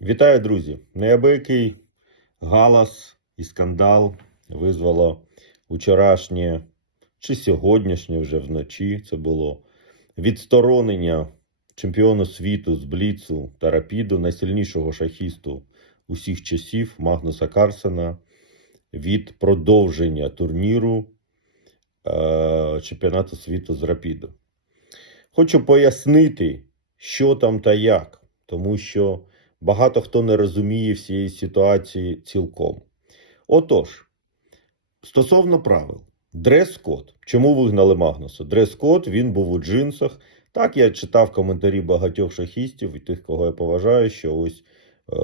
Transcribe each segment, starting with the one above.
Вітаю, друзі! Неабиякий галас і скандал визвало вчорашнє чи сьогоднішнє вже вночі. Це було відсторонення чемпіона світу з Бліцу та Рапіду, найсильнішого шахісту усіх часів Магнуса Карсена від продовження турніру е, чемпіонату світу з Рапіду. Хочу пояснити, що там та як, тому що багато хто не розуміє всієї ситуації цілком. Отож, стосовно правил, дрес-код. Чому вигнали Магнуса? Дрес-код, він був у джинсах. Так, я читав коментарі багатьох шахістів і тих, кого я поважаю, що ось, е,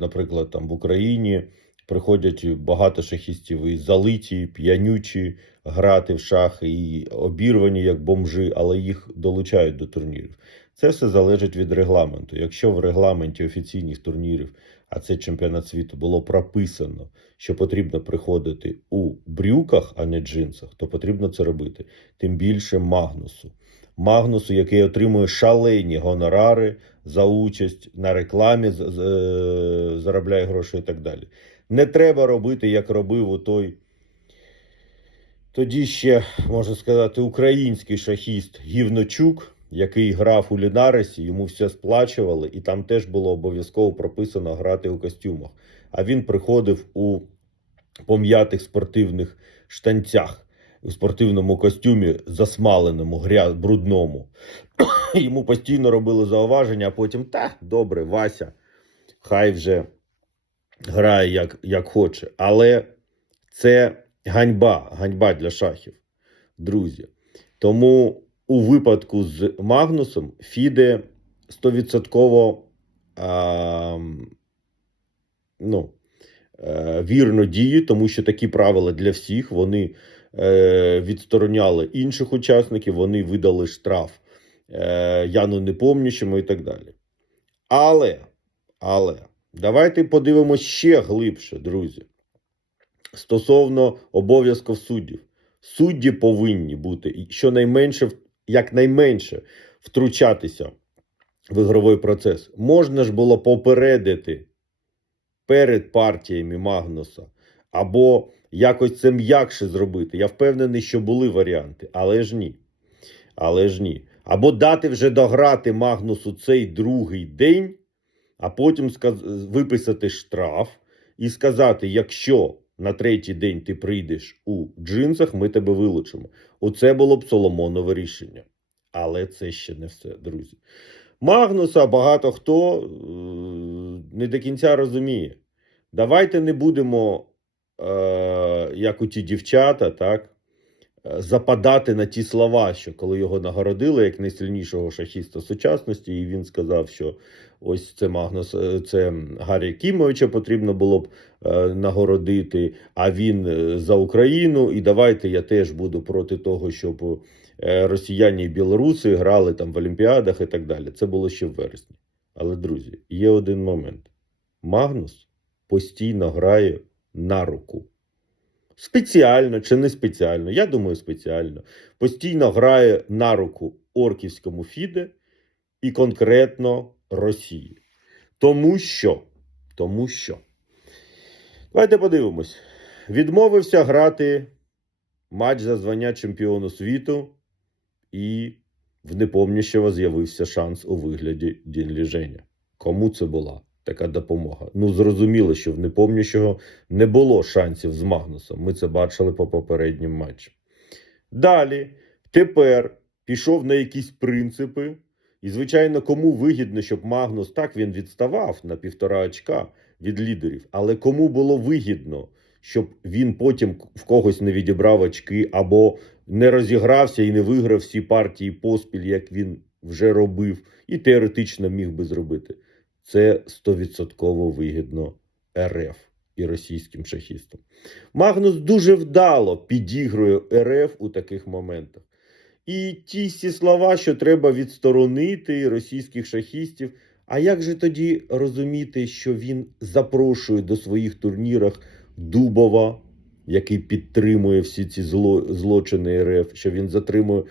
наприклад, там в Україні приходять багато шахістів і залиті, п'янючі грати в шахи, і обірвані як бомжи, але їх долучають до турнірів. Це все залежить від регламенту. Якщо в регламенті офіційних турнірів, а це чемпіонат світу, було прописано, що потрібно приходити у брюках, а не джинсах, то потрібно це робити. Тим більше Магнусу. Магнусу, який отримує шалені гонорари за участь на рекламі, е, заробляє гроші і так далі. Не треба робити, як робив у той. Тоді ще, можна сказати, український шахіст Гівночук, який грав у Лінаресі, йому все сплачували, і там теж було обов'язково прописано грати у костюмах. А він приходив у пом'ятих спортивних штанцях, у спортивному костюмі, засмаленому, гря... брудному. Йому постійно робили зауваження, а потім та добре, Вася, хай вже грає як, як хоче. Але це ганьба, ганьба для шахів, друзі. Тому у випадку з Магнусом Фіде 100% а, ну, е, вірно діє, тому що такі правила для всіх. Вони е, відстороняли інших учасників, вони видали штраф е, Яну Непомнящому і так далі. Але, але, давайте подивимося ще глибше, друзі. Стосовно обов'язків суддів. Судді повинні бути щонайменше, якнайменше втручатися в ігровий процес. Можна ж було попередити перед партіями Магнуса, або якось це м'якше зробити. Я впевнений, що були варіанти, але ж ні. Але ж ні. Або дати вже дограти Магнусу цей другий день, а потім виписати штраф і сказати: якщо на третій день ти прийдеш у джинсах, ми тебе вилучимо. Оце було б Соломонове рішення. Але це ще не все, друзі. Магнуса багато хто е, не до кінця розуміє. Давайте не будемо, е, як у ті дівчата, так, западати на ті слова, що коли його нагородили як найсильнішого шахіста сучасності, і він сказав, що ось це Магнус, е, це Гаррі Кімовича потрібно було б е, нагородити, а він е, за Україну. І давайте я теж буду проти того, щоб е, росіяни і білоруси грали там в Олімпіадах і так далі. Це було ще в вересні. Але, друзі, є один момент: Магнус постійно грає на руку. Спеціально чи не спеціально, я думаю, спеціально. Постійно грає на руку орківському Фіде і конкретно Росії. Тому що, тому що. Давайте подивимось. Відмовився грати матч за звання чемпіону світу, і в Непомнящого з'явився шанс у вигляді Дін Ліженя. Кому це була така допомога? Ну, зрозуміло, що в Непомнящого не було шансів з Магнусом. Ми це бачили по попереднім матчам. Далі, тепер пішов на якісь принципи. І, звичайно, кому вигідно, щоб Магнус так він відставав на півтора очка від лідерів, але кому було вигідно, щоб він потім в когось не відібрав очки або не розігрався і не виграв всі партії поспіль, як він вже робив, і теоретично міг би зробити. Це стовідсотково вигідно РФ і російським шахістам. Магнус дуже вдало підігрує РФ у таких моментах. І ті всі слова, що треба відсторонити російських шахістів. А як же тоді розуміти, що він запрошує до своїх турнірах Дубова, який підтримує всі ці зло, злочини РФ, що він затримує,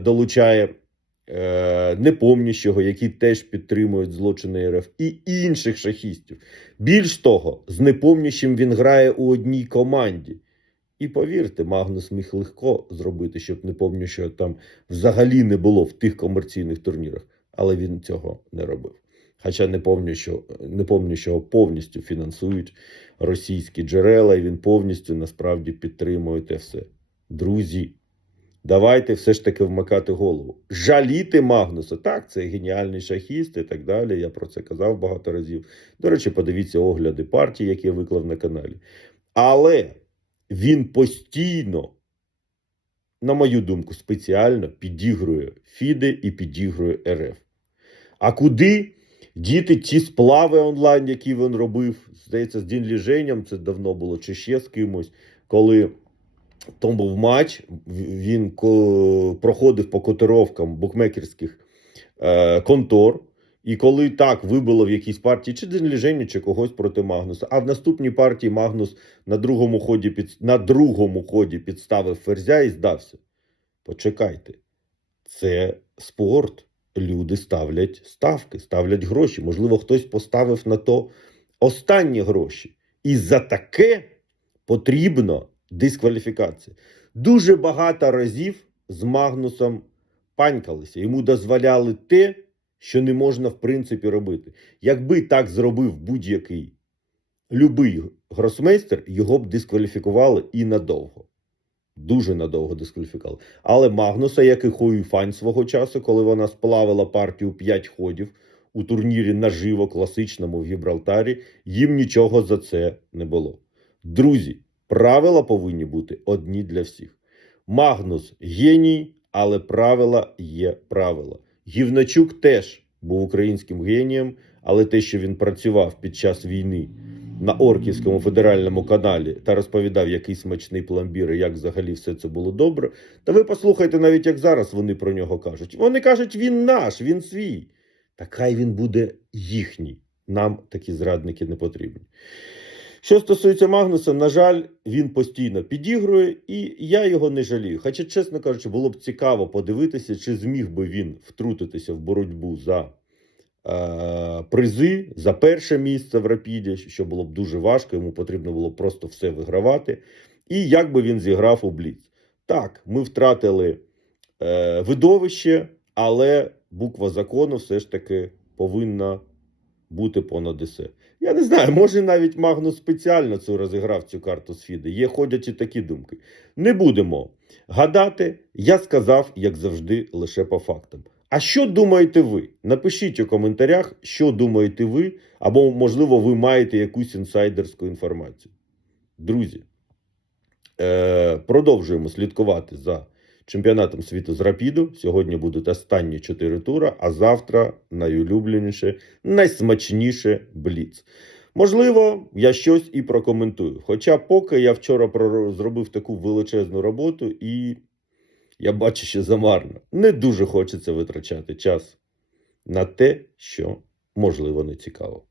долучає непомнящого, які теж підтримують злочини РФ, і інших шахістів. Більш того, з непомнящим він грає у одній команді. І повірте, Магнус міг легко зробити, щоб непомнящого там взагалі не було в тих комерційних турнірах, але він цього не робив. Хоча непомнящого, непомнящого повністю фінансують російські джерела, і він повністю насправді підтримує те все. Друзі, давайте все ж таки вмикати голову. Жаліти Магнуса. Так, це геніальний шахіст і так далі. Я про це казав багато разів. До речі, подивіться огляди партій, які я виклав на каналі. Але він постійно, на мою думку, спеціально підігрує Фіде і підігрує РФ. А куди діти ті сплави онлайн, які він робив? Здається, з Дін Ліженням це давно було, чи ще з кимось, коли там був матч, він проходив по котировкам букмекерських е, контор. І коли так вибило в якійсь партії, чи Дін Ліження, чи когось проти Магнуса, а в наступній партії Магнус на другому ході під, на другому ході підставив ферзя і здався. Почекайте, це спорт. Люди ставлять ставки, ставлять гроші. Можливо, хтось поставив на то останні гроші. І за таке потрібно дискваліфікація. Дуже багато разів з Магнусом панькалися. Йому дозволяли те, що не можна в принципі робити. Якби так зробив будь-який любий гросмейстер, його б дискваліфікували і надовго. Дуже надовго дискваліфікували. Але Магнуса, як і Хуюфань свого часу, коли вона сплавила партію 5 ходів у турнірі наживо класичному в Гібралтарі, їм нічого за це не було. Друзі, правила повинні бути одні для всіх. Магнус геній, але правила є правила. Гівначук теж був українським генієм, але те, що він працював під час війни на Орківському федеральному каналі та розповідав, який смачний пломбір і як взагалі все це було добре. Та ви послухайте навіть, як зараз вони про нього кажуть. Вони кажуть, він наш, він свій. Та хай він буде їхній. Нам такі зрадники не потрібні. Що стосується Магнуса, на жаль, він постійно підігрує, і я його не жалію. Хоча, чесно кажучи, було б цікаво подивитися, чи зміг би він втрутитися в боротьбу за е, призи, за перше місце в Рапіді, що було б дуже важко, йому потрібно було просто все вигравати. І як би він зіграв у Бліц. Так, ми втратили е, видовище, але буква закону все ж таки повинна бути понад усе. Я не знаю, може навіть Магнус спеціально цю розіграв цю карту з Фіди. Є ходячі такі думки. Не будемо гадати. Я сказав, як завжди, лише по фактам. А що думаєте ви? Напишіть у коментарях, що думаєте ви, або, можливо, ви маєте якусь інсайдерську інформацію. Друзі, е- продовжуємо слідкувати за чемпіонатом світу з Рапіду. Сьогодні будуть останні чотири тура, а завтра найулюбленіше, найсмачніше бліц. Можливо, я щось і прокоментую. Хоча поки я вчора зробив таку величезну роботу, і я бачу, що замарно. Не дуже хочеться витрачати час на те, що можливо не цікаво.